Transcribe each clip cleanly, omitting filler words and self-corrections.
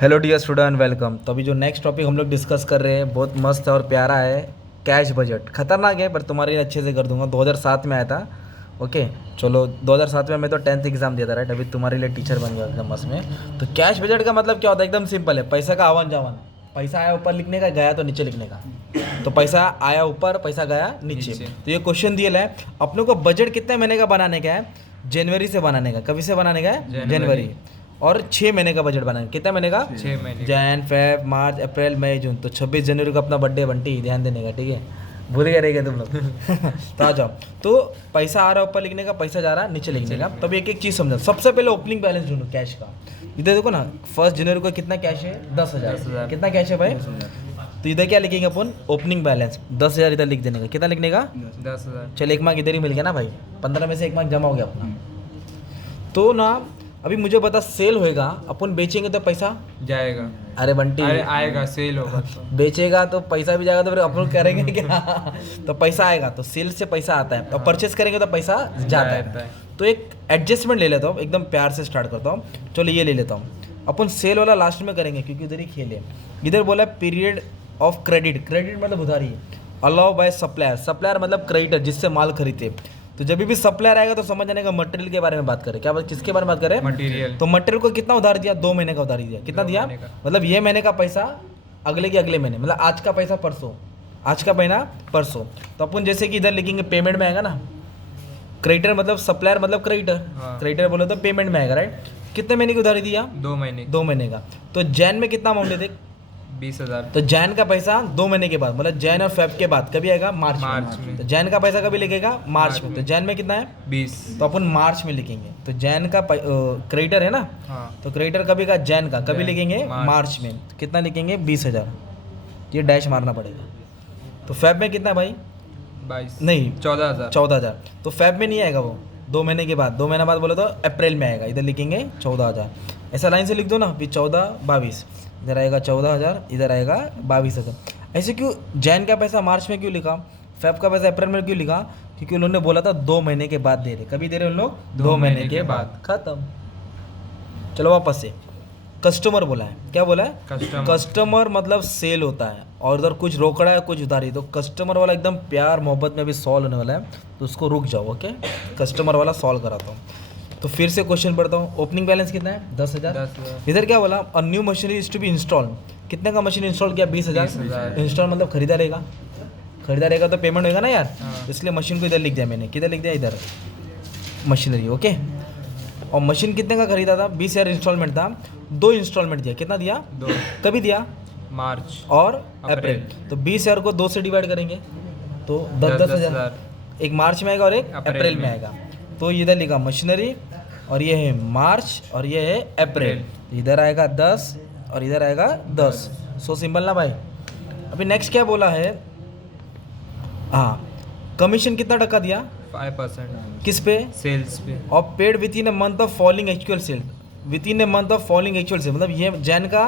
Hello dear student, welcome. तो अभी जो नेक्स्ट टॉपिक हम लोग डिस्कस कर रहे हैं बहुत मस्त और प्यारा है। कैश बजट खतरनाक है पर तुम्हारे लिए अच्छे से कर दूंगा। 2007 में आया था। ओके चलो, 2007 में मैं तो 10th एग्जाम दिया था, राइट। अभी तुम्हारे लिए टीचर बन गया एकदम मस्त में। तो कैश बजट का मतलब क्या होता है? एकदम सिंपल है, पैसा का आवन जावन। पैसा आया ऊपर लिखने का, गया तो नीचे लिखने का। तो पैसा आया ऊपर, पैसा गया नीचे। तो ये क्वेश्चन दिया है अपनों को, बजट कितने महीने का बनाने का है? जनवरी से बनाने का। कभी से बनाने का है? जनवरी। और 6 महीने का बजट बनाना है। कितने महीने का? 6 महीने। जैन, फेब, मार्च, अप्रैल, मई, जून। तो 26 जनवरी को अपना बर्थडे बंटी, ध्यान देने का, ठीक है। भूल गए रहेगा तुम लोग। तो आ जाओ। तो पैसा आ रहा है ऊपर लिखने का, पैसा जा रहा है नीचे लिखने का। तब एक एक चीज़ समझो। सबसे पहले ओपनिंग बैलेंस ढूंढो कैश का। इधर देखो ना, 1 जनवरी को कितना कैश है? 10,000। कितना कैश है भाई? तो इधर क्या लिखेंगे अपन? ओपनिंग बैलेंस 10,000 इधर लिख देने का। कितना लिखने का? 10,000। चल, 1 मार्क इधर ही मिल गया ना भाई। 15 में से 1 मार्क जमा हो गया अपना। तो ना अभी मुझे बता, सेल होएगा, अपन बेचेंगे तो पैसा जाएगा। अरे बंटी, अरे आएगा, सेल होगा तो। बेचेगा तो पैसा भी जाएगा, तो फिर अपन करेंगे क्या? तो पैसा आएगा, तो सेल से पैसा आता है। और परचेस करेंगे तो पैसा जाता है। तो एक एडजस्टमेंट ले लेता हूँ, एकदम प्यार से स्टार्ट करता हूँ। चलो ये ले लेता हूँ। अपन सेल वाला लास्ट में करेंगे क्योंकि उधर ही खेले। इधर बोला पीरियड ऑफ क्रेडिट। क्रेडिट मतलब उधारी। Allow by supplier. सप्लायर मतलब क्रेडिटर, जिससे माल खरीदते। तो जब भी सप्लायर आएगा तो समझ जाने का मटेरियल के बारे में बात करें। क्या बात, किसके बारे में बात करें? मटेरियल। तो मटेरियल को कितना उधार दिया? 2 महीने का उधारी दिया। कितना दिया? मतलब ये महीने का पैसा अगले के अगले महीने, मतलब आज का पैसा परसों, आज का महीना परसों। तो अपन जैसे कि इधर लिखेंगे पेमेंट में आएगा ना। क्रेडिटर मतलब सप्लायर मतलब क्रेडिटर। हाँ। क्रेडिटर बोलो तो पेमेंट में आएगा, राइट। कितने महीने की उधारी दिया? 2 महीने। 2 महीने का। तो जैन में कितना अमाउंट है देख? 20,000। तो जैन का पैसा 2 महीने के बाद, मतलब जैन और फेब के बाद कभी आएगा? मार्च में। तो जैन का पैसा कभी लिखेगा? मार्च में। तो जैन में कितना है? 20। तो अपन मार्च में लिखेंगे। तो जैन का क्रेडिटर है ना। हाँ। तो क्रेडिटर कभी का? जैन का कभी जैन, लिखेंगे? मार्च में। तो कितना लिखेंगे? 20,000। ये डैश मारना पड़ेगा। तो फेब में कितना भाई? 22 नहीं, 14,000। 14,000। तो फेब में नहीं आएगा वो, 2 महीने के बाद। 2 महीना बाद बोलो तो अप्रैल में आएगा। इधर लिखेंगे 14,000। ऐसा लाइन से लिख दो ना, फिर 14, 22। इधर आएगा 14,000, इधर आएगा 22,000। ऐसे क्यों? जैन का पैसा मार्च में क्यों लिखा? फेब का पैसा अप्रैल में क्यों लिखा? क्योंकि उन्होंने बोला था 2 महीने के बाद दे रहे। कभी दे रहे उन लोग? 2 महीने के बाद। खत्म। चलो वापस से। कस्टमर बोला है। क्या बोला है? कस्टमर मतलब सेल होता है, और उधर कुछ रोकड़ा है कुछ उधारी। तो कस्टमर वाला एकदम प्यार मोहब्बत में अभी सॉल्व होने वाला है, तो उसको रुक जाओ। ओके, कस्टमर वाला सॉल्व कराता हूँ। तो फिर से क्वेश्चन पढ़ता हूँ। ओपनिंग बैलेंस कितना है? 10,000। इधर क्या बोला? A new machinery is to be install. कितने का मशीन इंस्टॉल किया? 20,000। इंस्टॉल मतलब खरीदा रहेगा। खरीदा रहेगा तो पेमेंट होगा ना यार। इसलिए मशीन को इधर लिख दिया मैंने। किधर लिख दिया? इधर मशीनरी। ओके। और मशीन कितने का खरीदा था? 20,000 इंस्टॉलमेंट था। 2 इंस्टॉलमेंट दिया। कितना दिया? 2। कभी दिया? मार्च और अप्रैल। तो 20,000 को 2 से डिवाइड करेंगे तो 10,000। एक मार्च में आएगा और एक अप्रैल में आएगा। तो इधर लिखा मशीनरी, और ये है मार्च, और ये है अप्रैल। इधर आएगा 10 और इधर आएगा 10। सो सिंपल ना भाई। अभी नेक्स्ट क्या बोला है? हाँ, कमीशन कितना टका दिया? 5%। किस पे? सेल्स पे। और paid within a month of following actual sale. Within a month of following actual sale मतलब ये जैन का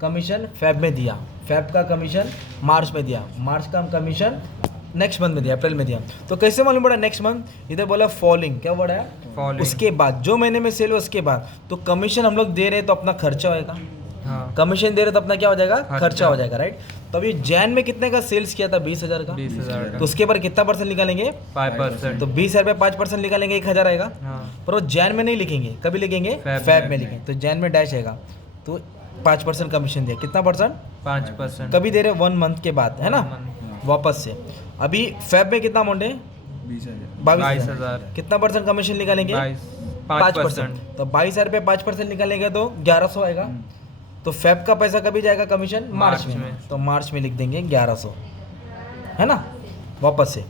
कमीशन फेब में दिया, फेब का कमीशन मार्च में दिया, मार्च का कमीशन नेक्स्ट मंथ में दिया, अप्रैल में दिया। तो कैसे मालूम पड़ा नेक्स्ट मंथ? इधर बोला फॉलोइंग। क्या बोला है? फॉलोइंग। उसके बाद, जो महीने में सेल हो उसके बाद। तो कमीशन हम लोग दे रहे हैं तो अपना खर्चा होएगा। हाँ। कमीशन दे रहे तो अपना क्या हो जाएगा? खर्चा हो जाएगा, राइट। तो अभी जैन में कितने का सेल्स किया था? 20,000 का। 20,000 तो उसके ऊपर कितना परसेंट निकालेंगे? 5%। तो 20,000 पे 5% निकालेंगे, 1,000 आएगा। हाँ। पर वो जैन में नहीं लिखेंगे, कभी लिखेंगे? फेब में लिखेंगे। तो जैन में डैश आएगा। तो 5% कमीशन दिया। कितना परसेंट? 5%। कभी दे रहे 1 मंथ के बाद, है ना। वापस से अभी फेब में कितना अमाउंट है? 22,000। कितना परसेंट कमीशन निकालेंगे? 5%। तो 22,000 पे 5% निकालेंगे तो 1,100 आएगा। तो फेब का पैसा कभी जाएगा कमीशन? मार्च में। तो मार्च में लिख देंगे 1,100, है ना। वापस से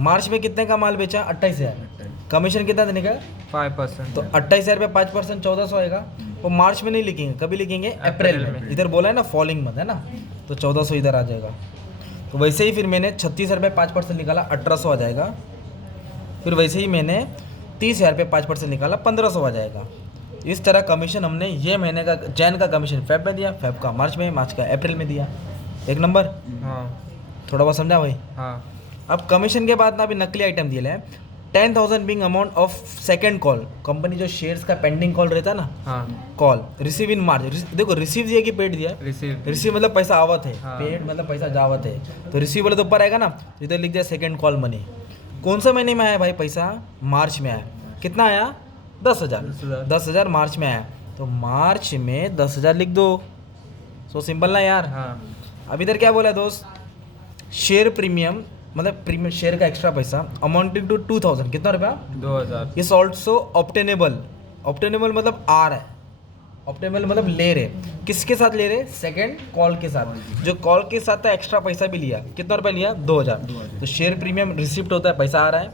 मार्च में कितने का माल बेचा? 28,000। कमीशन कितना देने का? 5%। तो 28,000 पे 5% 1,400 आएगा। वो मार्च में नहीं लिखेंगे, कभी लिखेंगे? अप्रैल में। इधर बोला है ना फॉलोइंग मंथ, है ना। तो 1,400 इधर आ जाएगा। तो वैसे ही फिर मैंने 36,000 पे 5% निकाला, 1,800 आ जाएगा। फिर वैसे ही मैंने 30,000 पे 5% निकाला, 1,500 आ जाएगा। इस तरह कमीशन हमने ये महीने का जैन का कमीशन फेब में दिया, फेब का मार्च में, मार्च का अप्रैल में दिया। एक नंबर। हाँ। थोड़ा बहुत समझा भाई? हाँ। अब कमीशन के बाद ना अभी नकली आइटम दिए हैं। 10,000 Bing amount of second call, company जो शेयर्स का पेंडिंग कॉल रहता है ना, हाँ कॉल रिसीव इन मार्च, देखो रिसीव दिया कि पेड दिया, रिसीव रिसीव मतलब पैसा आवत है, हाँ। पेड मतलब पैसा जावत है, तो रिसीव बोले तो ऊपर आएगा ना, तो इधर लिख दिया सेकेंड कॉल मनी। कौन सा महीने में आया भाई पैसा? मार्च में आया। कितना आया? 10,000। 10,000। 10,000 मार्च में आया, तो मार्च में 10,000 लिख दो। सो सिंपल ना यार। हाँ अब इधर क्या बोला दोस्त? शेयर प्रीमियम मतलब प्रीमियम शेयर का एक्स्ट्रा पैसा अमाउंटिंग टू 2,000, कितना रुपया? 2,000 इज ऑल्सो ऑप्टेनेबल। ऑप्टेनेबल मतलब आ रहा है, ऑप्टेनेबल मतलब ले रहे। किसके साथ ले रहे? सेकेंड कॉल के साथ। जो कॉल के साथ था एक्स्ट्रा पैसा भी लिया, कितना रुपया लिया? 2,000। तो शेयर प्रीमियम रिसिप्ट होता है, पैसा आ रहा है।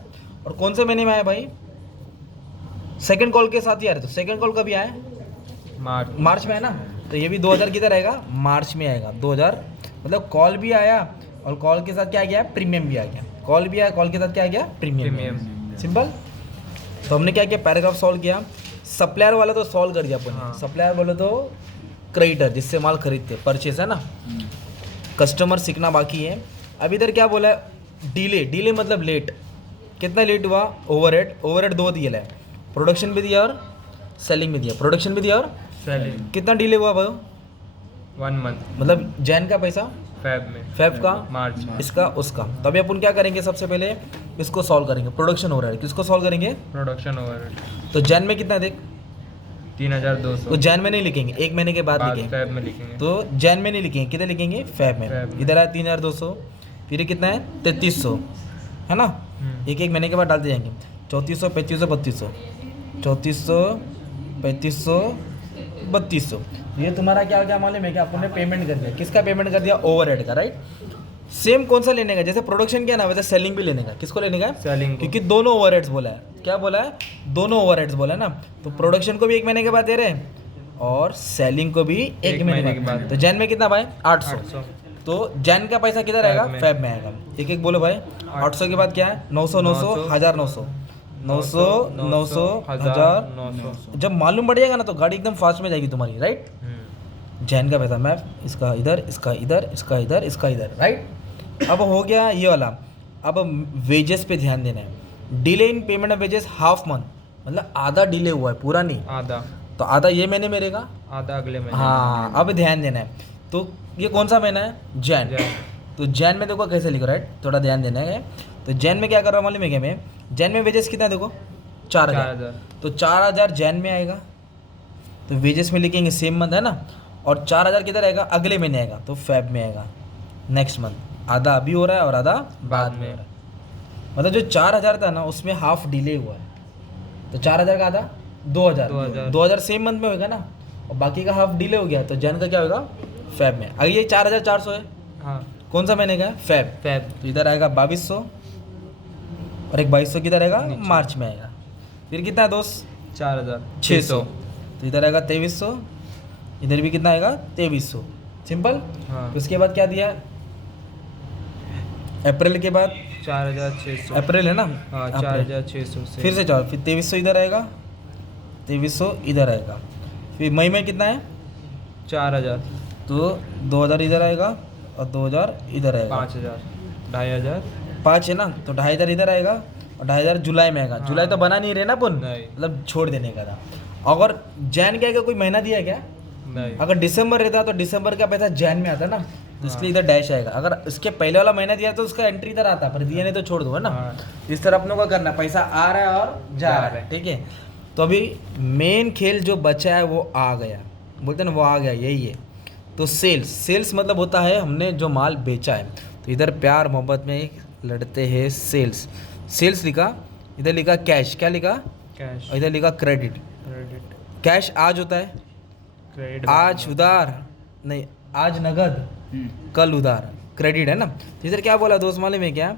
और कौन से महीने में आया भाई? सेकेंड कॉल के साथ ही आ रहे। तो सेकेंड कॉल कभी आया? मार्च में है ना, तो ये भी 2,000 किधर आएगा? मार्च में आएगा 2,000। मतलब कॉल भी आया और कॉल के साथ क्या आ गया? प्रीमियम भी आ गया। कॉल भी आया, कॉल के साथ क्या आ गया? प्रीमियम। सिंपल। तो हमने क्या किया? पैराग्राफ सॉल्व किया। सप्लायर वाला तो सॉल्व कर दिया अपन। हाँ। सप्लायर बोले तो क्रेडिटर, जिससे माल खरीदते, परचेस है ना। कस्टमर सीखना बाकी है। अब इधर क्या बोला है? डिले। डिले मतलब लेट। कितना लेट हुआ? ओवरहेड। ओवरहेड 2 दिया है, प्रोडक्शन भी दिया और सेलिंग भी दिया। प्रोडक्शन भी दिया और सेलिंग कितना डिले हुआ भाई? 1 मंथ मतलब जैन का पैसा, फेब में, फेब का, मार्च में, इसका, उसका। तो अभी अपन क्या करेंगे? सबसे पहले इसको सॉल्व करेंगे। प्रोडक्शन हो रहा है, किसको सॉल्व करेंगे? प्रोडक्शन ओवरहेड तो जैन में कितना देख? 3,200 तो जैन में नहीं लिखेंगे, एक महीने के बाद लिखेंगे। फेब में लिखेंगे। तो जैन में नहीं लिखेंगे, किधर लिखेंगे? फेब में। फेब में। इधर आया 3,200, फिर ये कितना है? 3,300 है ना। एक एक महीने के बाद डालते जाएंगे। 3,400, 3,500, 3,200, 3,400, 3,500, 3,200। ये तुम्हारा क्या हो गया मालूम है क्या? अपन ने पेमेंट कर दिया। किसका पेमेंट कर दिया? ओवरहेड का, राइट। सेम कौन सा लेने का? जैसे प्रोडक्शन किया ना, वैसे सेलिंग भी लेने का। किसको लेने का? सेलिंग क्योंकि दोनों ओवरहेड्स बोला है। क्या बोला है? दोनों ओवरहेड्स बोला है ना। तो प्रोडक्शन को भी एक महीने के बाद दे रहे हैं और सेलिंग को भी एक महीने के बाद। तो जैन में कितना भाई? 800। तो जैन का पैसा किधर आएगा? फेब में आएगा। एक एक बोलो भाई। 800 के बाद क्या है? 900, 900, 1,000, 900, 900, 900, 1,000। 900। जब मालूम पड़ जाएगा ना तो गाड़ी एकदम फास्ट में जाएगी तुम्हारी, राइट। जैन का पैसा मैप, इसका इधर, इसका इधर, इसका इधर, इसका इधर, राइट। अब हो गया ये वाला। अब वेजेस पे ध्यान देना है। Delay in payment of wages half month, मतलब आधा डिले हुआ है, पूरा नहीं। आधा, तो आधा ये महीने में रहेगा, आधा अगले महीने। हाँ। अब ध्यान देना है। तो ये कौन सा महीना है? जैन। जैन। तो जैन में देखो कैसे लिखो, राइट। थोड़ा ध्यान देना है। तो जैन में क्या कर रहा हूँ मालूम है क्या मैं? जैन में वेजेस कितना है देखो? 4,000। तो 4,000 जैन में आएगा, तो वेजेस में लिखेंगे सेम मंथ है ना। और 4,000 किधर आएगा? अगले महीने आएगा, तो फेब में आएगा, नेक्स्ट मंथ। आधा अभी हो रहा है और आधा बाद में हो रहा है। मतलब जो 4,000 था ना, उसमें हाफ डिले हुआ है। तो 4,000 का आधा 2,000। 2,000 सेम मंथ में होगा ना, और बाकी का हाफ डिले हो गया। तो जैन का क्या होगा? फेब में। अगर ये 4,400 है, हाँ कौन सा महीने का है? फेब। फेब। तो इधर आएगा 2,200 और एक 2,200 किधर आएगा? नीचे। मार्च में आएगा। फिर कितना है दोस्त? 4,600। तो इधर आएगा 2,300, इधर भी कितना आएगा? 2,300। सिंपल। हाँ तो उसके बाद क्या दिया? अप्रैल के बाद 4,600। अप्रैल है ना। हाँ अप्रैल। 4,600 से फिर से जाओ, फिर 2,300 इधर आएगा, 2,300 इधर आएगा। फिर मई में कितना है? 4,000, तो 2,000 इधर आएगा और 2,000 इधर आएगा। 5,000, 2,500। 5 है ना, तो 2,500 इधर आएगा और 2,500 जुलाई में आएगा। जुलाई तो बना नहीं रहे ना अपन, नहीं। मतलब छोड़ देने का था। अगर जैन का कोई महीना दिया क्या? नहीं। अगर दिसंबर रहता तो दिसंबर का पैसा जैन में आता ना, तो इसलिए इधर डैश आएगा। अगर इसके पहले वाला महीना दिया तो उसका एंट्री इधर आता, पर दिया नहीं तो छोड़ दो, है ना। हाँ। इस तरह अपनों को करना, पैसा आ रहा है और जा रहा है, ठीक है। तो अभी मेन खेल जो बचा है वो आ गया, बोलते हैं ना वो आ गया, यही है। तो सेल्स, सेल्स मतलब होता है हमने जो माल बेचा है। तो इधर प्यार मोहब्बत में लड़ते हैं सेल्स। सेल्स लिखा, इधर लिखा कैश, क्या लिखा? कैश, और इधर लिखा क्रेडिट। क्रेडिट, कैश आज होता है, क्रेडिट, आज उधार नहीं, आज नगद, कल उधार, क्रेडिट है ना। तो इधर क्या बोला दोस्त मालूम है क्या?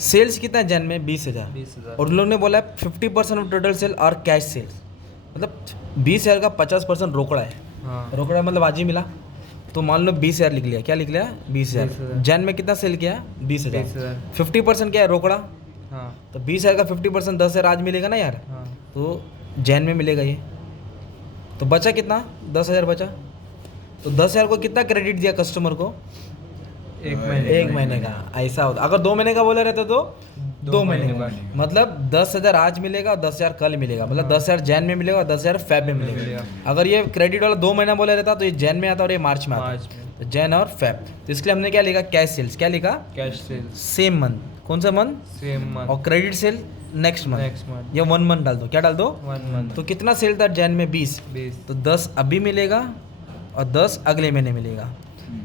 सेल्स कितना है जैन में? 20,000। 20,000। और उन लोग ने बोला 50% ऑफ टोटल सेल और कैश सेल्स, मतलब 20,000 का 50% रोकड़ा है। हाँ रोकड़ा मतलब आज ही मिला, तो मान लो 20,000 लिख लिया। क्या लिख लिया? 20,000। 20,000। जैन में कितना सेल किया? 20,000। 20,000। 50% क्या है? रोकड़ा। हाँ तो 20,000 का 50% 10,000 आज मिलेगा ना यार, हाँ तो जैन में मिलेगा ये। तो बचा कितना? 10,000 बचा। तो 10,000 को कितना क्रेडिट दिया कस्टमर को? एक महीने, एक महीने का। ऐसा होता, अगर 2 महीने का बोले रहते तो 2 महीने महीने बाद। बाद। मतलब 10,000 आज मिलेगा और 10,000 कल मिलेगा, मतलब 10,000 जैन में मिलेगा और 10,000 फेब में मिलेगा। मिलेगा। अगर ये क्रेडिट वाला 2 महीना बोला रहता तो ये जैन में आता और ये मार्च में आता, मार्च में। तो जैन और फेब। तो इसके लिए हमने क्या लिखा, कैश सेल्स क्या लिखा, कैश सेल्स सेम मंथ, कौन सा मंथ, सेम मंथ और credit sale next month, next month ये 1 मंथ डाल दो, क्या डाल दो, 1 मंथ तो कितना सेल था जैन में 20, 20 तो 10 अभी मिलेगा और 10 अगले महीने मिलेगा।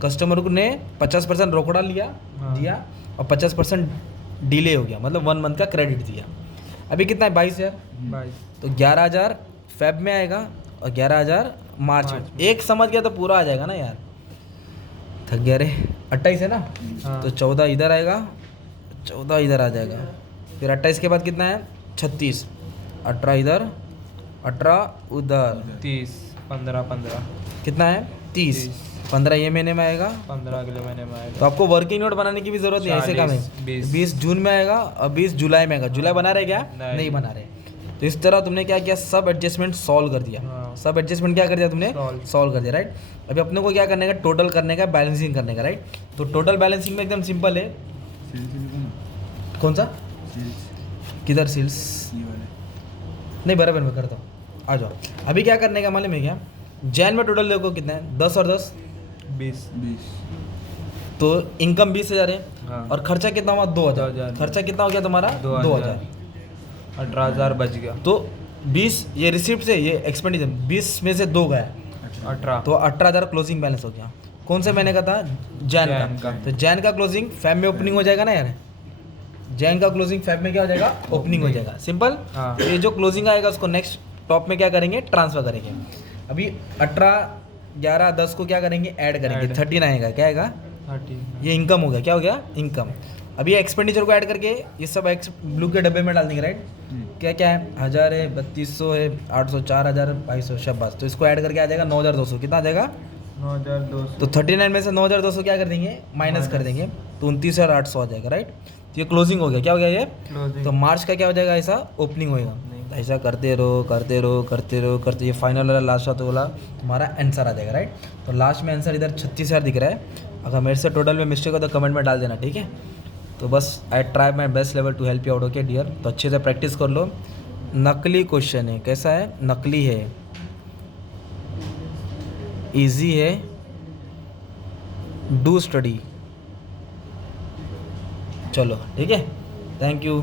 कस्टमर को ने 50% रोकड़ा लिया हाँ। दिया और 50% डिले हो गया, मतलब 1 मंथ का क्रेडिट दिया। अभी कितना है, 22,000, 22 तो 11,000 फेब में आएगा और 11,000 मार्च में। मार्च में। एक समझ गया तो पूरा आ जाएगा ना यार, थक गया रे। 28 है ना, हाँ। तो 14 इधर आएगा, 14 इधर आ जाएगा, फिर 28 के बाद कितना है 36, 18 इधर, 18 उधर, 30 15 कितना है 30, 15 ये महीने में आएगा। 15 अगले महीने में तो आएगा। आपको वर्किंग नोट बनाने की भी जरूरत नहीं है, ऐसे काम है। 40, 20 जून में आएगा और 20 जुलाई में आएगा। जुलाई बना रहे क्या, नहीं बना रहे। तो इस तरह तुमने क्या किया, सब एडजस्टमेंट सॉल्व कर दिया। हाँ। सब एडजस्टमेंट क्या कर दिया तुमने, Solve। सॉल्व कर दिया, राइट। अभी अपने को क्या करने का, टोटल करने का, बैलेंसिंग करने का, राइट। तो टोटल बैलेंसिंग में एकदम सिंपल है, कौन सा, किधर सेल्स, नहीं बराबर मैं करता हूँ, आ जाओ। अभी क्या करने का मालूम है क्या, जैन में टोटल देखो कितना है, 10 और 10, 20 तो इनकम 20,000 है, हाँ। और खर्चा कितना हुआ 2,000। 2,000। खर्चा कितना हो गया तुम्हारा 2,000 18,000 बच गया। तो 20 ये रिसिप्ट से, ये एक्सपेंडिचर 20 में से 2 गया, 18 तो 18,000 क्लोजिंग बैलेंस हो गया। कौन से महीने का था, जैन जैन का। का। तो जैन का क्लोजिंग फैब में ओपनिंग हो जाएगा ना यार, जैन का क्लोजिंग फैब में क्या हो जाएगा, ओपनिंग हो जाएगा, सिंपल। हाँ। तो ये जो क्लोजिंग आएगा उसको नेक्स्ट टॉप में क्या करेंगे, ट्रांसफर करेंगे। अभी 18 11 10 को क्या करेंगे, ऐड करेंगे, Add। 13 आएगा, क्या आएगा, 30 ये इनकम हो गया, क्या हो गया, इनकम। अभी एक्सपेंडिचर को ऐड करके ये सब ब्लू के डब्बे में डाल देंगे, राइट। क्या क्या है, 1000 है, 3200 है, 800, 4000, 2200, शाबाश। तो इसको ऐड करके आ जाएगा 9,200, कितना आ जाएगा, 9,200 तो 39 में से 9,200 क्या कर देंगे, माइनस कर देंगे, तो 29,800 आ जाएगा, राइट। तो ये क्लोजिंग हो गया, क्या हो गया ये, क्लोजिंग तो मार्च का क्या हो जाएगा, ऐसा ओपनिंग होएगा। Opening। तो ऐसा करते रहो करते रहो करते रहो करते, ये फाइनल वाला लास्ट तो वाला तुम्हारा आंसर आ जाएगा, राइट। तो लास्ट में आंसर इधर 36,000 दिख रहा है। अगर मेरे से टोटल में मिस्टेक हो तो कमेंट में डाल देना, ठीक है। तो बस I try my best level to help you out, okay dear. तो अच्छे से प्रैक्टिस कर लो। नकली क्वेश्चन है, कैसा है, नकली है, इजी है, डू स्टडी। चलो ठीक है, थैंक यू।